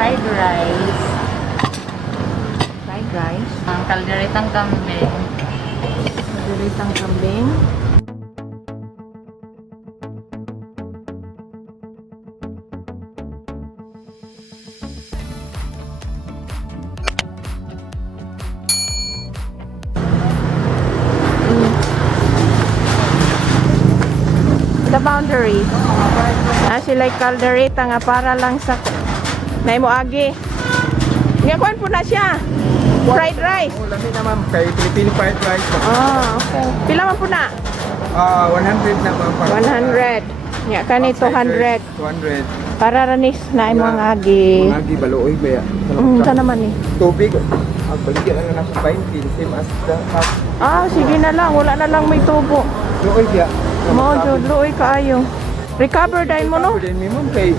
fried rice. Fried rice. Ang kalderetang kambing. Kalderetang kambing. The boundary. Sila kaldereta nga para lang sa may moagi. Ngayon po na siya. Fried rice. Oh, lami naman kay Filipino fried rice. Okay. Pila man po na? 100 na ma'am. 100. Nga kani 200. 200. Para ranis na imong agi. Agi baluoy ba? Ito naman eh. Tubig. Ang baligyan lang na sa fine pin same as the half. Sige na lang. Wala na lang may tubo. Luoy ya. Mo jud luoy kaayo. Recover dahil mo no? Then mimon kay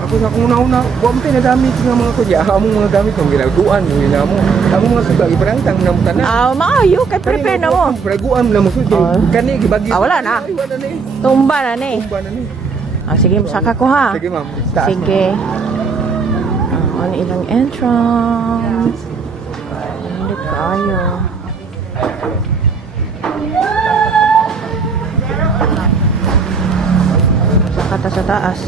ako sa kung una buwan na gamit ng mga kudya. Among mga gamit kong ginaguan mo ina mo. Among mga suga ibrangtang na mo tanan. Maayo kay prepare na mo. Braguan na mo sud. Kani gibagi. Wala na. Ay, wala na eh. Tumba na ni. Tumba na ni. Sige, saka ko ha. Sige ma'am. Taas Sige. Ano ilang entrance? Hindi kayo. Saka ta sa taas.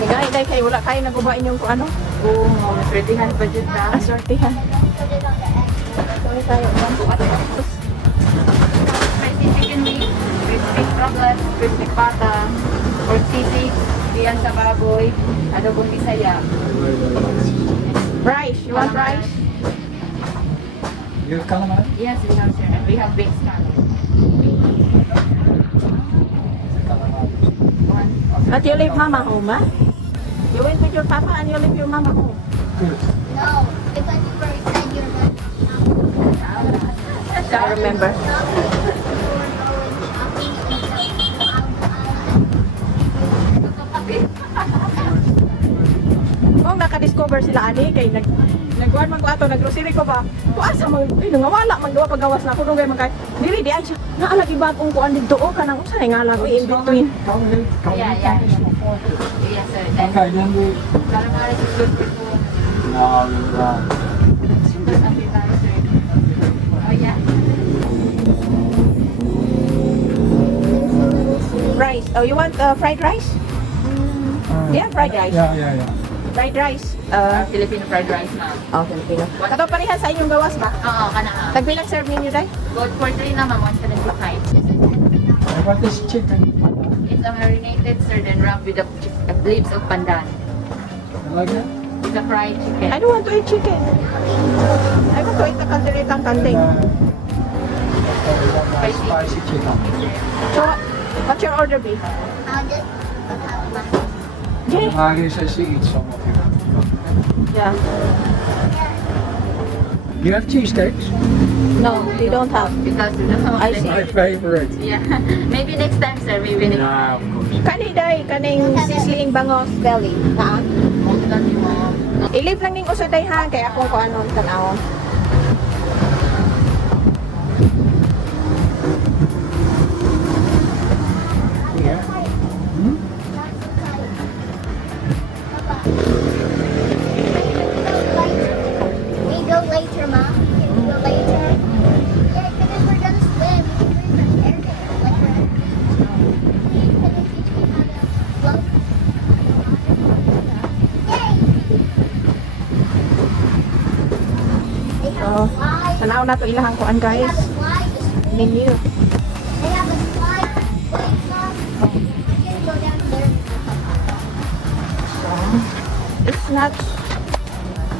Higay kayo, wala kayo nagubain yung ano? Oo, sortihan budget na. Sortihan. Sorry tayo. Spicy chicken meat, crispy froglet, crispy pata, pork sisig, diyan sa baboy, adobong bisaya. Rice, you want rice? You calamari? Yes, we have sir. And we have baked scallops. But you leave mama home, huh? You went with your papa and you leave your mama home. No, because you were said you're going I remember. Kung naka-discover sila ani kay nagkuan man ko ato naggrocery ko ba. Kuasa mo nangawala man gawa pagawas na ko dong man kay dili di ay siya. Naalagi ba kung kuan didto o kanang usa nga lang in between. Yeah. Yes, sir. Then, calamari is good for food. Simple appetizer. Oh, yeah. Rice. Oh, you want fried rice? Yeah, fried rice. Yeah. Fried rice. Filipino fried rice, ma'am. Filipino. Kato pareha sa inyong gawas ba? Oo, kana. Tagbilang serve ninyo dai? Good for 3 na, ma'am. 175. What is chicken? It's a marinated sir, then wrapped with the leaves of pandan. Like that? It's a fried chicken. I don't want to eat chicken. I want to eat the kalderetang kanding. Spicy chicken. So, what's your order be? Yeah. I says she eats some of it. Yeah. You have cheesesteaks? No, they don't have. Because we don't have I the- see. My favorite. Yeah. Maybe next time, sir. Maybe next Yeah, time. of course. Kani day, kaning sisling bangos belly. Ha? Hold on, ma'am. I-leave lang ning usa day ha, kay ako ko ano tanaw. Yeah. We go later, Mom. Can we go later? Yeah, because we're gonna swim. We can bring our hair there. Like we're gonna teach me how to float. Yay! They have Oh. a slide. Tanaw na to ilahang kuan They guys. have a slide. to swim. Menu. They have a slide. Wait, Mom. I can go down there. It's not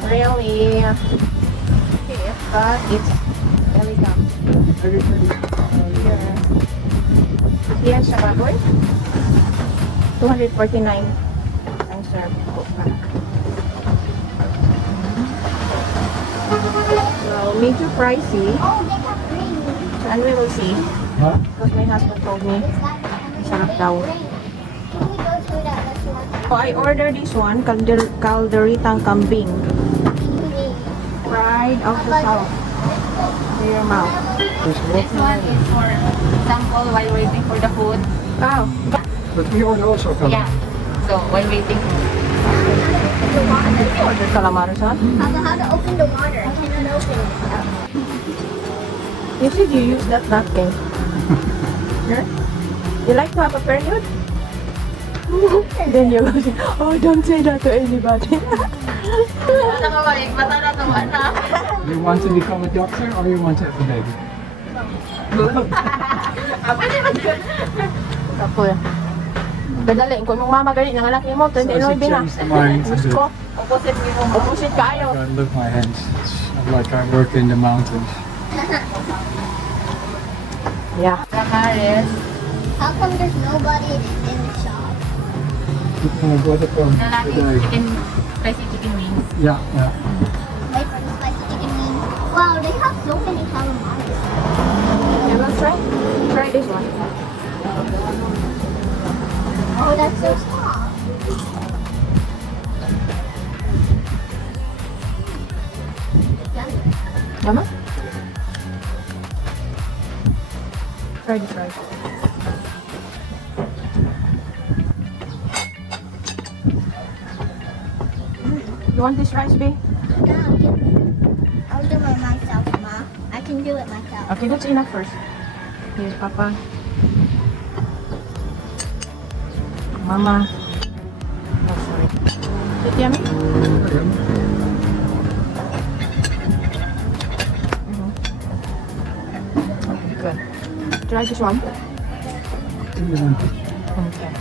really okay, but it's really dumb. Yan siya baboy. 249 ang serve ko pa. Well, medyo pricey. Oh, they have green. And we will see. Huh? Because my husband told me. Is that Sarap daw. green? Can we go to that restaurant? So I ordered this one, calderitang kambing. Green. Fried out the south. To your mouth. This one is for sample while waiting for the food. Wow. But we order also come. Yeah. So while waiting. The water. Order calamari sauce. How to open the water? I cannot open it. You said you use that napkin. Huh? You like to have a period? Then you go say, oh, don't say that to anybody. Ano ka ba? Bata na to, anak. You want to become a doctor or you want to have a baby? Ako yan. Kadali, kung yung mama ganit ng anak mo, 29 na. Change the mind. Diyos ko, Opposite mo. opposite kayo. God, look my hands. It's like I work in the mountains. Yeah. Kamares. How come there's nobody in the shop? Got it from Lalaki today. spicy chicken wings. Yeah, yeah. Wait for the spicy chicken wings. Wow, they have so many calamari. You want to try? Try this one. Oh, that's so soft. Yama? Try this rice. You want this rice, babe? No, give me. I'll do it myself, Ma. I can do it myself. Okay, that's enough first. Here, Papa. Mama. Oh, sorry. Is it yummy? Good. Try this one. Okay.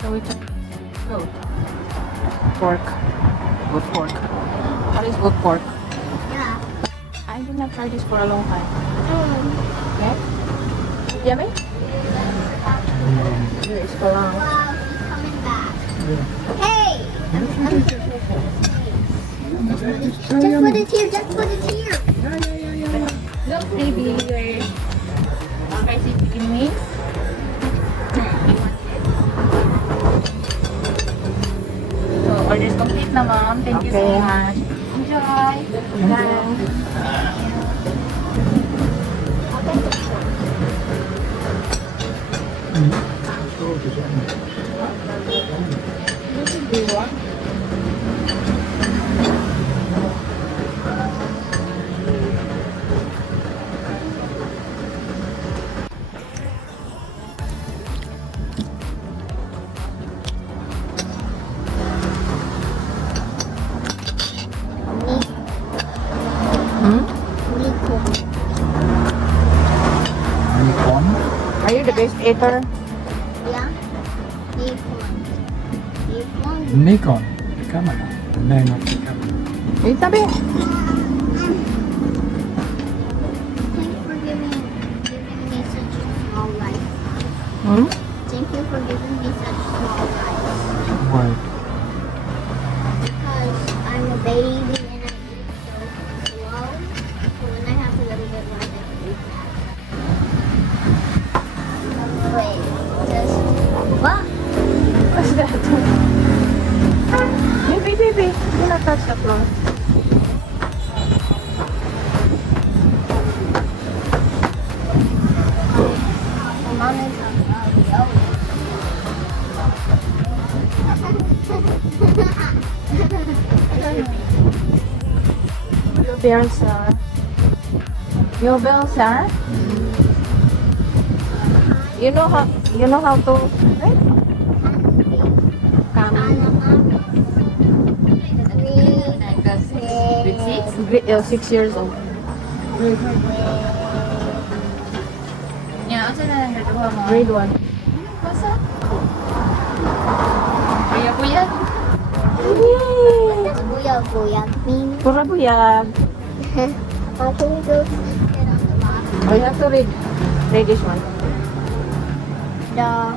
So we took goat. Pork. Good pork. What is good pork? Yeah. I did not try this for a long time. Okay? Yummy? Here is palang. Wow, he's coming back. Hey! Just put it here, just put it here. Look, baby, your spicy chicken wings. So, order's complete na, ma'am. Thank you so Okay. much. Enjoy. Nikon? Are you the best eater? Yeah? Nikon. Nikon, the camera. The name of the camera. Wait, sabi. Thanks for giving me such small rice. Hmm? Thank you for giving me such small rice. Why? Because I'm a baby and I eat so slow. So when I have a little bit rice, I can eat that. Wait, just what? What's that? Baby. Do not touch the floor. Mom is Your bells are... Your bells are... You know how to... Right? Come. With six? 6 years old. Yeah, asa na lang nagawa mo? Grade 1. Basa? Kuya. Buyag mean? Pura buyag. How can we go sit on the box? Oh, you have to read. Read this one. The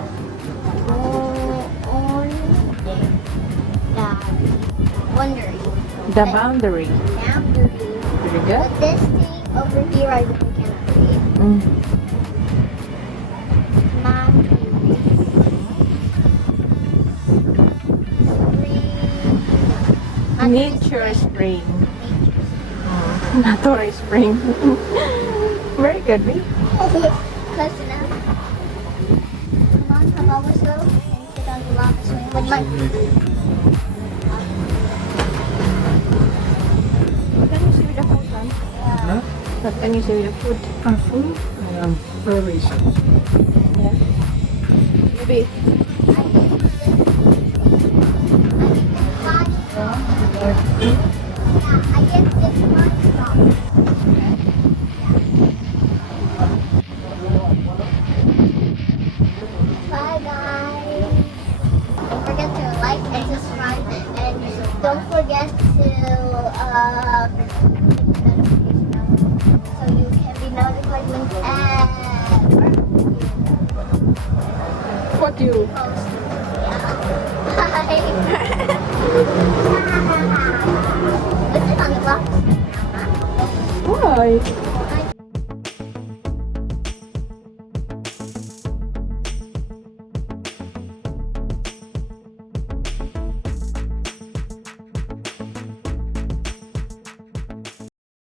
wondering. The boundary. Boundary. Very good. But this thing over here, I really cannot read. Mm. Nature spring. Nature spring. Very good, Vic. Close enough. Come on, come over slow and sit on the lava swing with my. Can you see with the food, son? Huh? What can you see with the food? Food? Very simple. Yeah. Maybe. I get this one stop. Bye guys. Don't forget to like and subscribe, and don't forget to so you can be notified whenever What you? post. Bye. What's it on the box? Why?